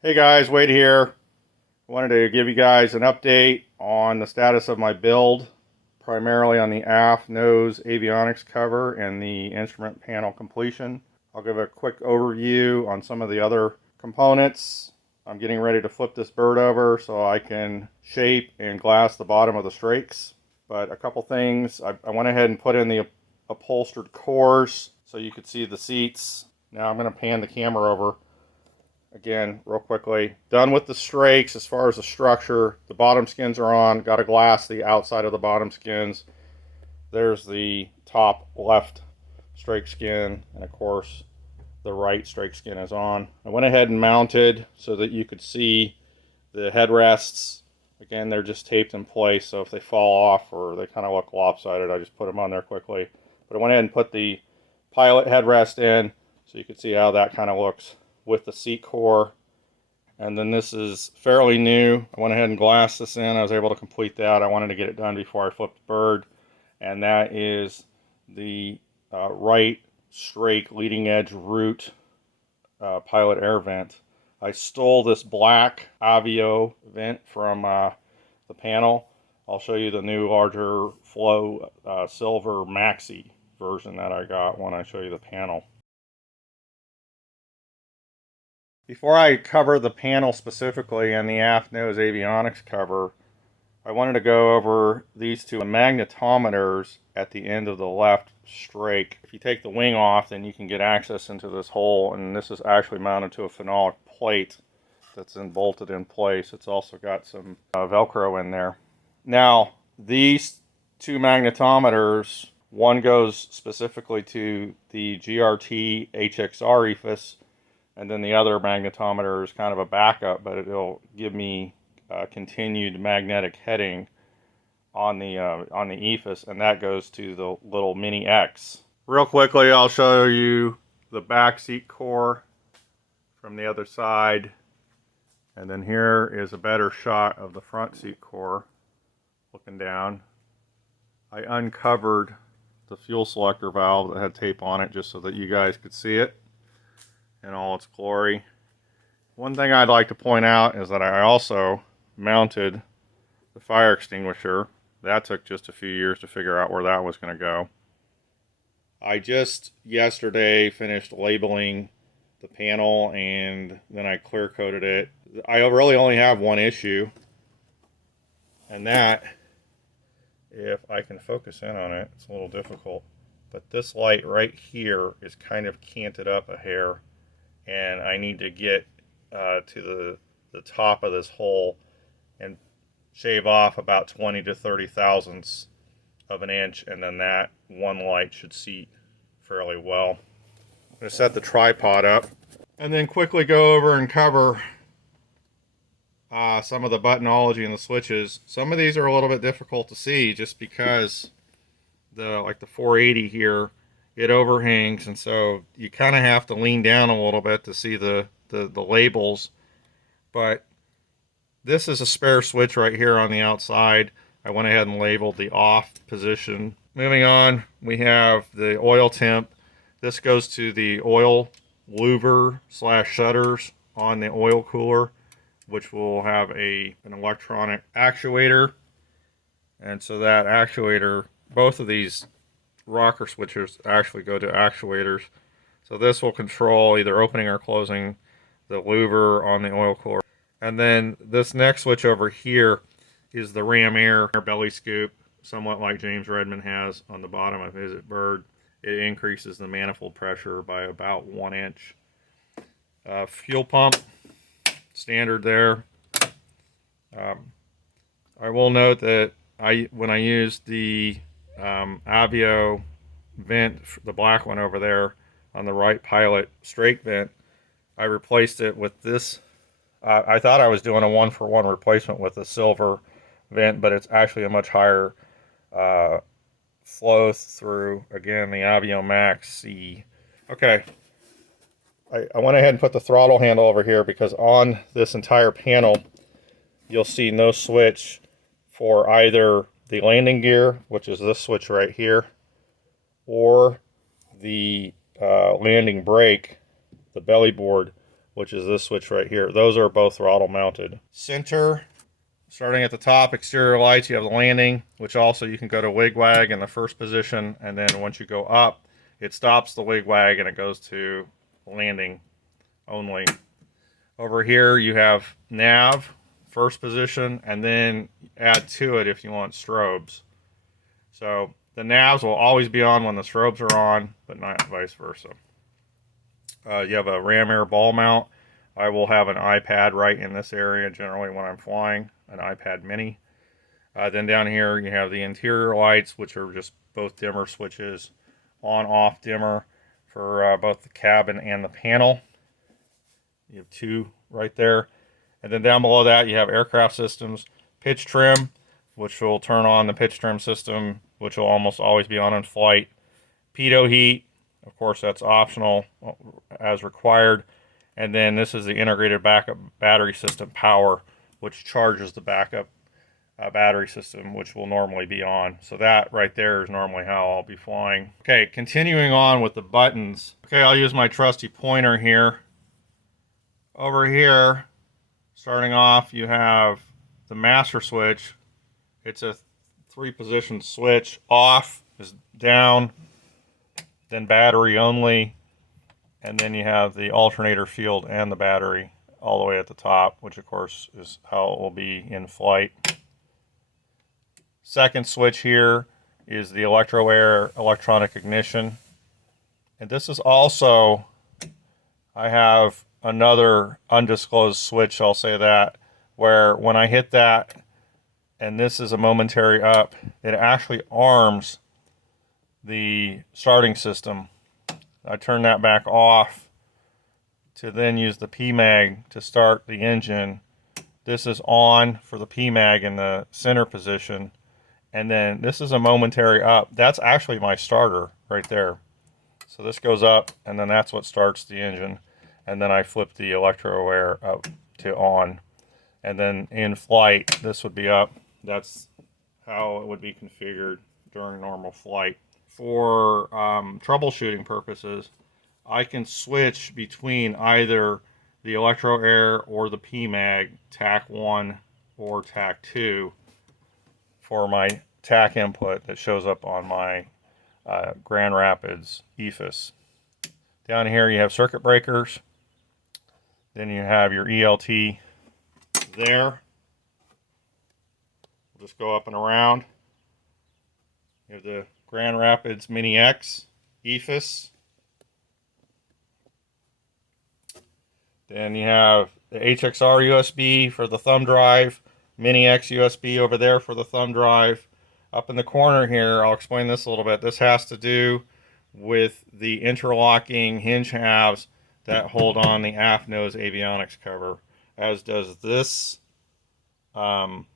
Hey guys, Wade here. I wanted to give you guys an update on the status of my build, primarily on the aft nose avionics cover and the instrument panel completion. I'll give a quick overview on some of the other components. I'm getting ready to flip this bird over so I can shape and glass the bottom of the strakes. But a couple things, I went ahead and put in the upholstered cores so you could see the seats. Now I'm going to pan the camera over again real quickly. Done with the strakes as far as the structure. The bottom skins are on. Got to glass the outside of the bottom skins. There's the top left strake skin, and of course the right strake skin is on. I went ahead and mounted so that you could see the headrests. Again, they're just taped in place, so if they fall off or they kind of look lopsided, I just put them on there quickly. But I went ahead and put the pilot headrest in so you can see how that kind of looks with the seat core. And then this is fairly new. I went ahead and glassed this in. I was able to complete that. I wanted to get it done before I flipped the bird. And that is the right strake leading edge root pilot air vent. I stole this black avio vent from the panel. I'll show you the new larger flow silver maxi version that I got when I show you the panel. Before I cover the panel specifically and the aft nose avionics cover, I wanted to go over these two magnetometers at the end of the left strake. If you take the wing off, then you can get access into this hole, and this is actually mounted to a phenolic plate that's then bolted in place. It's also got some Velcro in there. Now, these two magnetometers, one goes specifically to the GRT HXR EFIS, and then the other magnetometer is kind of a backup, but it'll give me continued magnetic heading on the EFIS, and that goes to the little Mini X. Real quickly, I'll show you the back seat core from the other side, and then here is a better shot of the front seat core looking down. I uncovered the fuel selector valve that had tape on it just so that you guys could see it in all its glory. One thing I'd like to point out is that I also mounted the fire extinguisher. That took just a few years to figure out where that was going to go. I just yesterday finished labeling the panel and then I clear coated it. I really only have one issue, and that, if I can focus in on it, it's a little difficult, but this light right here is kind of canted up a hair, and I need to get to the top of this hole and shave off about 20 to 30 thousandths of an inch, and then that one light should seat fairly well. I'm going to set the tripod up and then quickly go over and cover some of the buttonology and the switches. Some of these are a little bit difficult to see just because the 480 here, it overhangs, and so you kind of have to lean down a little bit to see the labels. But this is a spare switch right here on the outside. I went ahead and labeled the off position. Moving on, we have the oil temp. This goes to the oil louver / shutters on the oil cooler, which will have an electronic actuator. And so that actuator, both of these rocker switches actually go to actuators. So this will control either opening or closing the louver on the oil cooler. And then this next switch over here is the ram air belly scoop, somewhat like James Redmond has on the bottom of his bird. It increases the manifold pressure by about 1 inch. Fuel pump, standard there. I will note that when I used the avio vent, the black one over there on the right pilot strake vent, I replaced it with this. I thought I was doing a 1-for-1 replacement with a silver vent, but it's actually a much higher flow through. Again, the Avio Max C. Okay, I went ahead and put the throttle handle over here because on this entire panel you'll see no switch for either the landing gear, which is this switch right here, or the landing brake, the belly board, which is this switch right here. Those are both throttle mounted. Center, starting at the top, exterior lights, you have the landing, which also you can go to wig-wag in the first position, and then once you go up, it stops the wig-wag and it goes to landing only. Over here you have nav, first position, and then add to it if you want strobes. So the navs will always be on when the strobes are on, but not vice versa. You have a ram air ball mount. I will have an iPad right in this area generally when I'm flying, an iPad mini. Then down here you have the interior lights, which are just both dimmer switches, on off dimmer for both the cabin and the panel. You have two right there. And then down below that you have aircraft systems, pitch trim, which will turn on the pitch trim system, which will almost always be on in flight. Pitot heat, of course that's optional as required. And then this is the integrated backup battery system power, which charges the backup battery system, which will normally be on. So that right there is normally how I'll be flying. Okay, continuing on with the buttons. Okay, I'll use my trusty pointer here. Over here, starting off, you have the master switch. It's a 3-position switch. Off is down, then battery only, and then you have the alternator field and the battery all the way at the top, which of course is how it will be in flight. Second switch here is the electro air electronic ignition. And this is also, I have another undisclosed switch, I'll say that, where when I hit that, and this is a momentary up, it actually arms the starting system. I turn that back off to then use the PMAG to start the engine. This is on for the PMAG in the center position. And then this is a momentary up. That's actually my starter right there. So this goes up, and then that's what starts the engine. And then I flip the electro air up to on. And then in flight, this would be up. That's how it would be configured during normal flight. For troubleshooting purposes, I can switch between either the electro air or the PMAG, TAC 1 or TAC 2, for my TAC input that shows up on my Grand Rapids EFIS. Down here you have circuit breakers. Then you have your ELT there. We'll just go up and around. You have the Grand Rapids Mini X EFIS. Then you have the HXR USB for the thumb drive, Mini X USB over there for the thumb drive. Up in the corner here, I'll explain this a little bit. This has to do with the interlocking hinge halves that hold on the aft nose avionics cover, as does this cam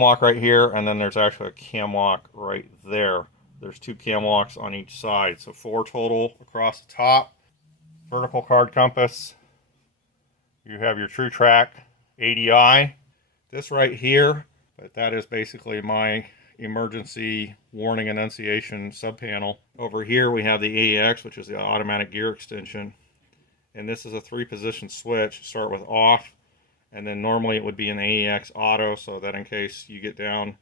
lock right here, and then there's actually a cam lock right there. There's 2 cam locks on each side, so 4 total across the top. Vertical card compass. You have your True Track ADI. This right here, but that is basically my emergency warning annunciation subpanel. Over here we have the AEX, which is the automatic gear extension. And this is a 3-position switch. Start with off, and then normally it would be an AEX auto, so that in case you get down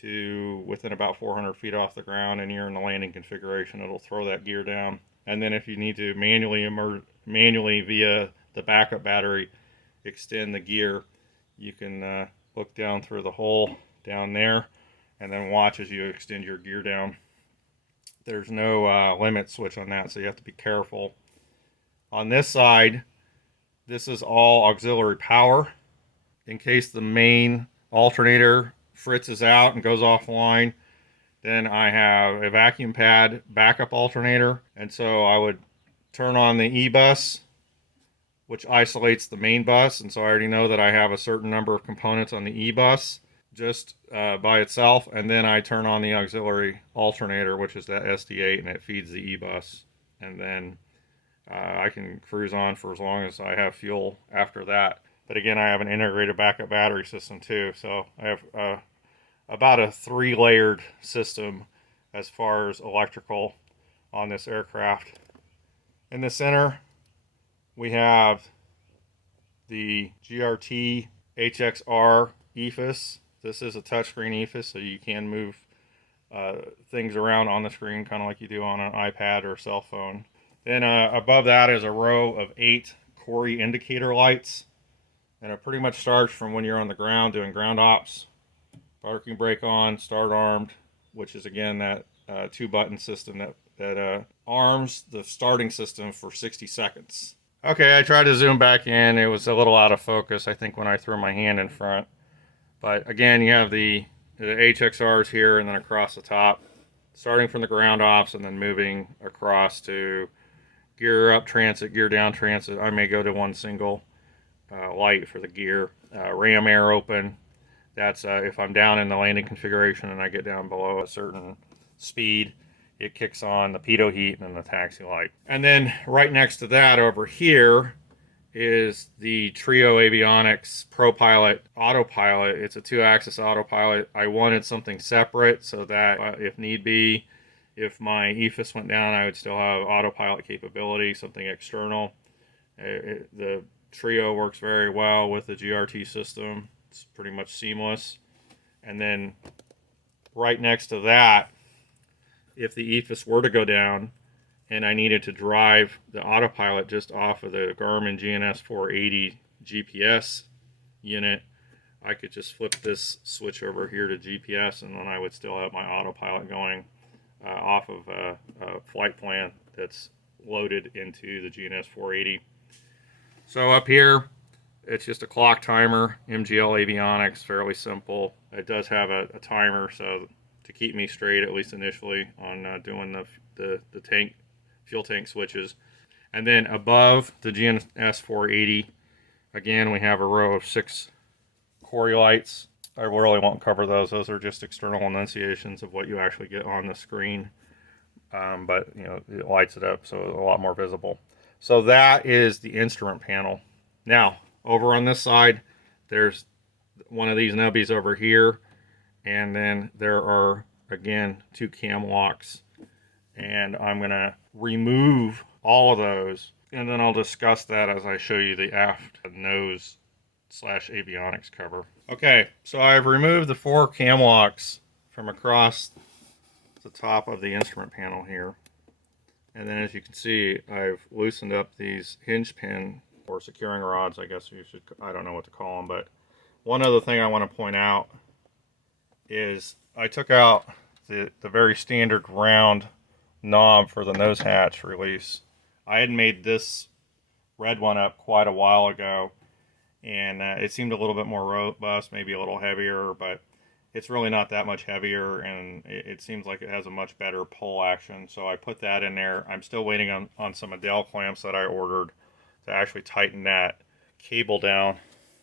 to within about 400 feet off the ground and you're in the landing configuration, it'll throw that gear down. And then if you need to manually via the backup battery extend the gear, you can look down through the hole down there and then watch as you extend your gear down. There's no limit switch on that, so you have to be careful. On this side, this is all auxiliary power. In case the main alternator fritzes out and goes offline, then I have a vacuum pad backup alternator, and so I would turn on the E-bus, which isolates the main bus, and so I already know that I have a certain number of components on the E-bus just by itself, and then I turn on the auxiliary alternator, which is that SD8, and it feeds the E-bus, and then I can cruise on for as long as I have fuel after that. But again, I have an integrated backup battery system too, so I have about a 3-layered system as far as electrical on this aircraft. In the center, we have the GRT HXR EFIS. This is a touchscreen EFIS, so you can move things around on the screen, kind of like you do on an iPad or cell phone. Then above that is a row of 8 Cori indicator lights, and it pretty much starts from when you're on the ground doing ground ops. Parking brake on, start armed, which is again that 2-button system that arms the starting system for 60 seconds. Okay, I tried to zoom back in. It was a little out of focus, I think, when I threw my hand in front. But again, you have the HXRs here and then across the top, starting from the ground ops and then moving across to gear up transit, gear down transit. I may go to one single light for the gear. Ram air open. That's if I'm down in the landing configuration and I get down below a certain speed, it kicks on the pitot heat and the taxi light. And then right next to that over here is the Trio Avionics ProPilot autopilot. It's a 2-axis autopilot. I wanted something separate so that if need be, if my EFIS went down, I would still have autopilot capability, something external. The Trio works very well with the GRT system. It's pretty much seamless. And then right next to that, if the EFIS were to go down and I needed to drive the autopilot just off of the Garmin GNS 480 GPS unit, I could just flip this switch over here to GPS, and then I would still have my autopilot going off of a flight plan that's loaded into the GNS 480. So up here, it's just a clock timer, MGL Avionics, fairly simple. It does have a timer, so to keep me straight, at least initially, on doing the fuel tank switches. And then above the GNS 480, again, we have a row of 6 Cori lights. I really won't cover those. Those are just external enunciations of what you actually get on the screen. But, you know, it lights it up, so it's a lot more visible. So that is the instrument panel. Now, over on this side, there's one of these nubbies over here, and then there are, again, 2 cam locks. And I'm going to remove all of those, and then I'll discuss that as I show you the aft nose / avionics cover. Okay, so I've removed the 4 cam locks from across the top of the instrument panel here. And then as you can see, I've loosened up these hinge pin or securing rods, I guess you should, I don't know what to call them. But one other thing I want to point out is I took out the very standard round knob for the nose hatch release. I had made this red one up quite a while ago, and it seemed a little bit more robust, maybe a little heavier, but it's really not that much heavier, and it seems like it has a much better pull action. So I put that in there. I'm still waiting on some Adele clamps that I ordered to actually tighten that cable down.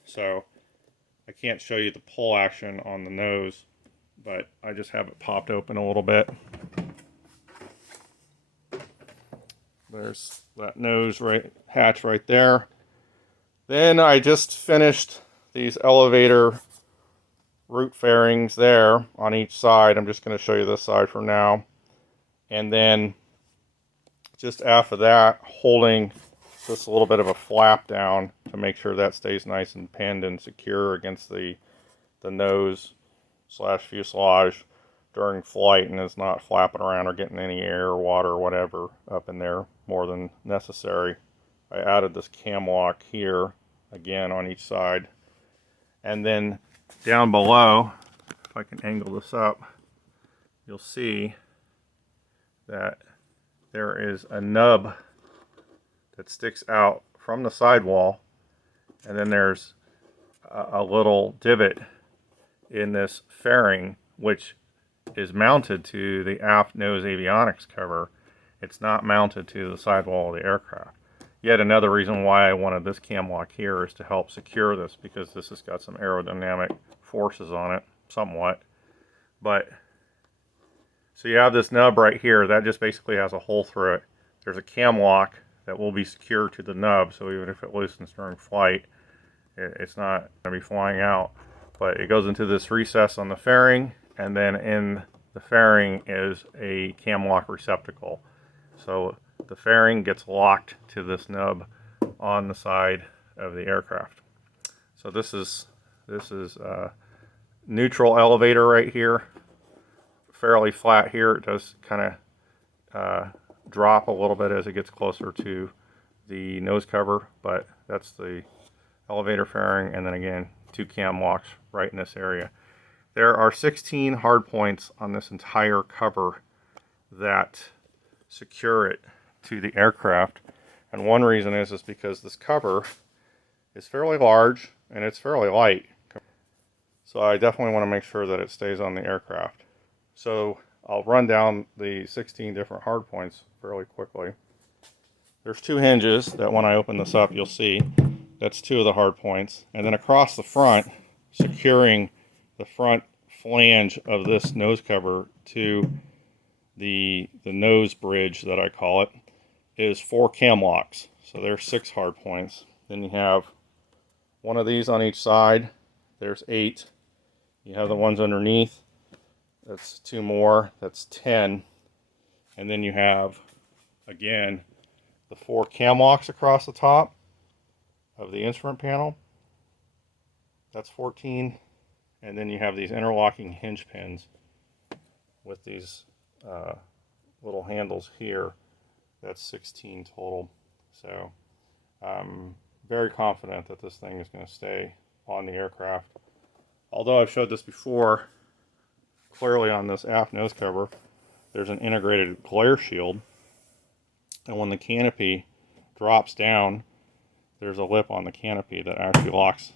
So I can't show you the pull action on the nose, but I just have it popped open a little bit. There's that nose hatch right there. Then I just finished these elevator root fairings there on each side. I'm just going to show you this side for now. And then just after that, holding just a little bit of a flap down to make sure that stays nice and pinned and secure against the nose / fuselage during flight, and is not flapping around or getting any air or water or whatever up in there more than necessary. I added this cam lock here again on each side, and then down below, if I can angle this up, you'll see that there is a nub that sticks out from the sidewall, and then there's a little divot in this fairing which is mounted to the aft nose avionics cover. It's not mounted to the sidewall of the aircraft. Yet another reason why I wanted this cam lock here is to help secure this, because this has got some aerodynamic forces on it, somewhat. But so you have this nub right here that just basically has a hole through it. There's a cam lock that will be secured to the nub, so even if it loosens during flight, it's not going to be flying out. But it goes into this recess on the fairing, and then in the fairing is a cam lock receptacle. So the fairing gets locked to this nub on the side of the aircraft. So this is neutral elevator right here, fairly flat here. It does kind of drop a little bit as it gets closer to the nose cover, but that's the elevator fairing, and then again 2 cam locks right in this area. There are 16 hard points on this entire cover that secure it to the aircraft, and one reason is because this cover is fairly large and it's fairly light, so I definitely want to make sure that it stays on the aircraft. So I'll run down the 16 different hard points fairly quickly. There's 2 hinges that when I open this up you'll see. That's 2 of the hard points. And then across the front, securing the front flange of this nose cover to the nose bridge that I call it, is 4 cam locks. So there's 6 hard points. Then you have one of these on each side. There's 8. You have the ones underneath. That's 2 more. That's 10. And then you have, again, the 4 cam locks across the top of the instrument panel. That's 14. And then you have these interlocking hinge pins with these little handles here. That's 16 total. So I'm very confident that this thing is going to stay on the aircraft. Although I've showed this before, clearly on this aft nose cover there's an integrated glare shield, and when the canopy drops down there's a lip on the canopy that actually locks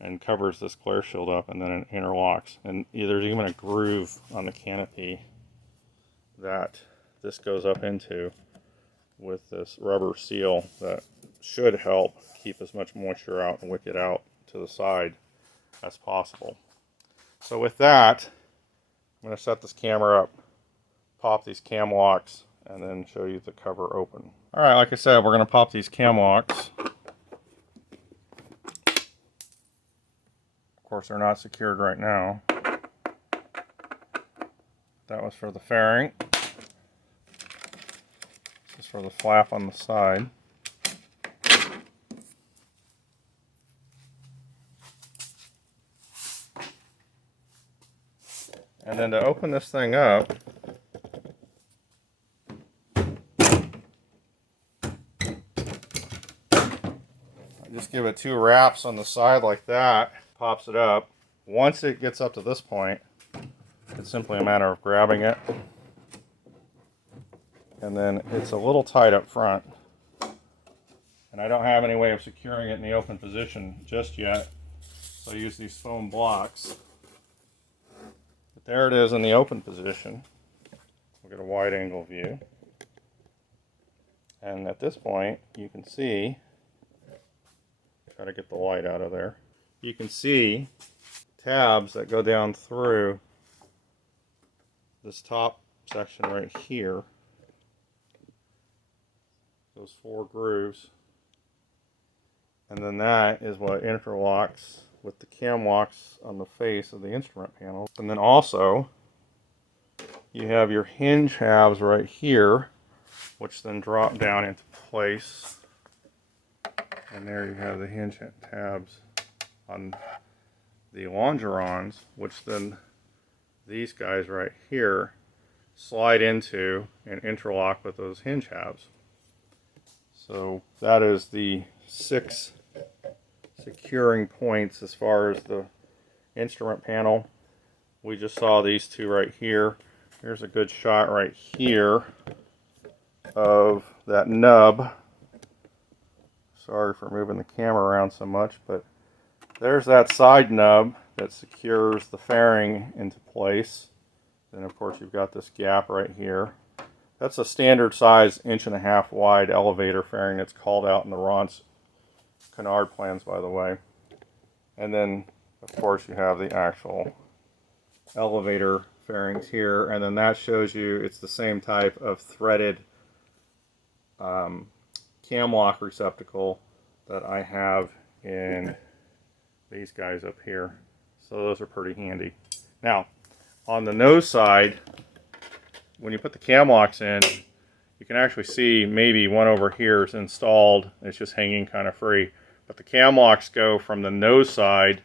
and covers this glare shield up, and then it interlocks. And there's even a groove on the canopy that this goes up into with this rubber seal that should help keep as much moisture out and wick it out to the side as possible. So with that, I'm going to set this camera up, pop these cam locks, and then show you the cover open. Alright, like I said, we're going to pop these cam locks. Of course, they're not secured right now. That was for the fairing. This is for the flap on the side. And then to open this thing up, I just give it 2 wraps on the side like that, pops it up. Once it gets up to this point, it's simply a matter of grabbing it, and then it's a little tight up front, and I don't have any way of securing it in the open position just yet, so I use these foam blocks. But there it is in the open position. We'll get a wide angle view, and at this point you can see, try to get the light out of there, you can see tabs that go down through this top section right here, those 4 grooves, and then that is what interlocks with the cam locks on the face of the instrument panel. And then also you have your hinge halves right here, which then drop down into place, and there you have the hinge tabs on the longerons, which then these guys right here slide into and interlock with those hinge halves. So that is the 6 securing points as far as the instrument panel. We just saw these 2 right here. Here's a good shot right here of that nub. Sorry for moving the camera around so much, but there's that side nub that secures the fairing into place. Then of course you've got this gap right here. That's a standard size 1.5 inch wide elevator fairing that's called out in the Ron's canard plans, by the way. And then of course you have the actual elevator fairings here, and then that shows you it's the same type of threaded cam lock receptacle that I have in these guys up here. So those are pretty handy. Now on the nose side, when you put the cam locks in, You can actually see maybe one over here is installed. It's just hanging kind of free. But the cam locks go from the nose side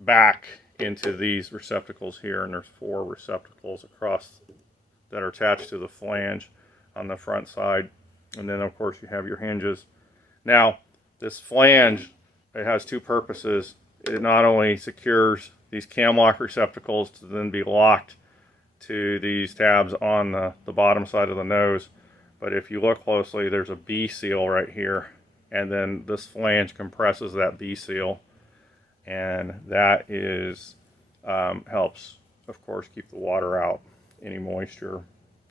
back into these receptacles here, and there's 4 receptacles across that are attached to the flange on the front side. And then of course you have your hinges. Now this flange, it has 2 purposes. It not only secures these cam lock receptacles to then be locked to these tabs on the bottom side of the nose, but if you look closely, there's a B seal right here, and then this flange compresses that B seal, and that is helps, of course, keep the water out, any moisture.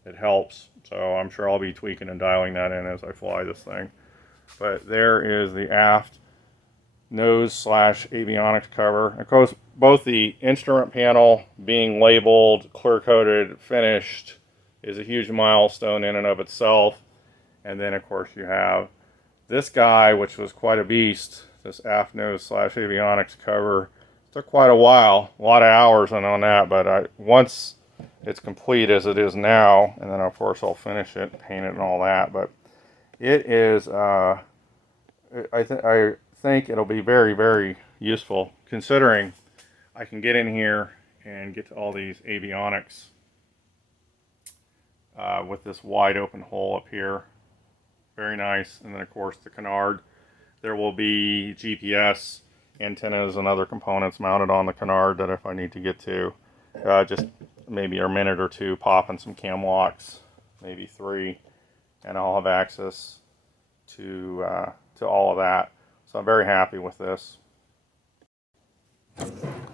It helps, so I'm sure I'll be tweaking and dialing that in as I fly this thing. But there is the aft nose / avionics cover. Of course, both the instrument panel being labeled, clear coated, finished is a huge milestone in and of itself. And then of course you have this guy, which was quite a beast, this aft nose / avionics cover. It took quite a while, a lot of hours on that, but once it's complete as it is now, and then of course I'll finish it, paint it and all that, but it is, I think it'll be very, very useful, considering I can get in here and get to all these avionics with this wide open hole up here. Very nice. And then of course the canard. There will be GPS antennas and other components mounted on the canard that if I need to get to, just maybe a minute or 2 popping some cam locks, maybe 3, and I'll have access to all of that. So I'm very happy with this.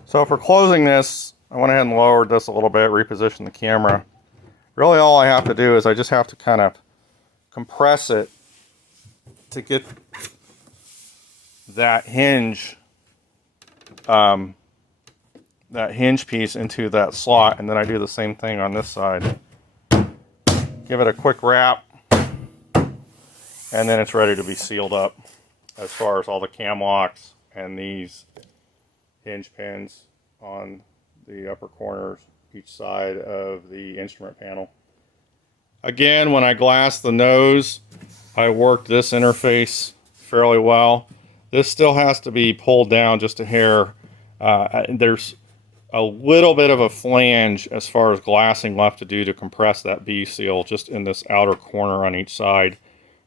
So for closing this, I went ahead and lowered this a little bit, repositioned the camera. Really all I have to do is I just have to kind of compress it to get that hinge piece into that slot, and then I do the same thing on this side. Give it a quick wrap, and then it's ready to be sealed up as far as all the cam locks and these hinge pins on the upper corners each side of the instrument panel. Again, when I glassed the nose, I worked this interface fairly well. This still has to be pulled down just a hair. There's a little bit of a flange as far as glassing left to do to compress that B seal just in this outer corner on each side.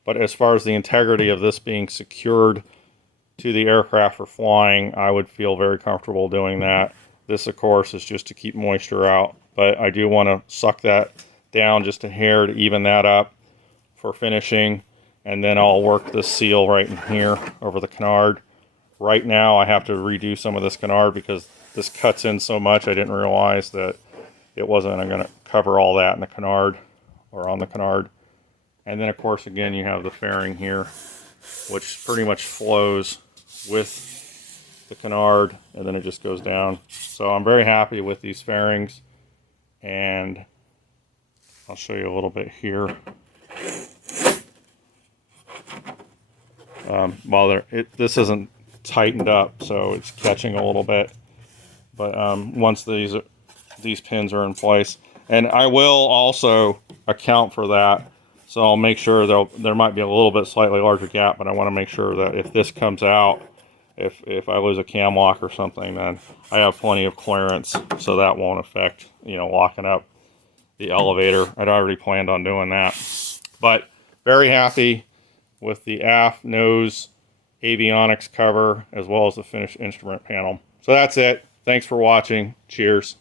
But as far as the integrity of this being secured to the aircraft for flying, I would feel very comfortable doing that. This, of course, is just to keep moisture out, but I do want to suck that down just a hair to even that up for finishing, and then I'll work this seal right in here over the canard. Right now, I have to redo some of this canard because this cuts in so much. I didn't realize that it wasn't going to cover all that in the canard or on the canard. And then, of course, again, you have the fairing here, which pretty much flows with the canard, and then it just goes down. So I'm very happy with these fairings, and I'll show you a little bit here. While this isn't tightened up, so it's catching a little bit. But once these pins are in place, and I will also account for that. So I'll make sure there might be a little bit slightly larger gap, but I want to make sure that if this comes out, if I lose a cam lock or something, then I have plenty of clearance, so that won't affect, locking up the elevator. I'd already planned on doing that. But very happy with the aft nose avionics cover as well as the finished instrument panel. So that's it. Thanks for watching. Cheers.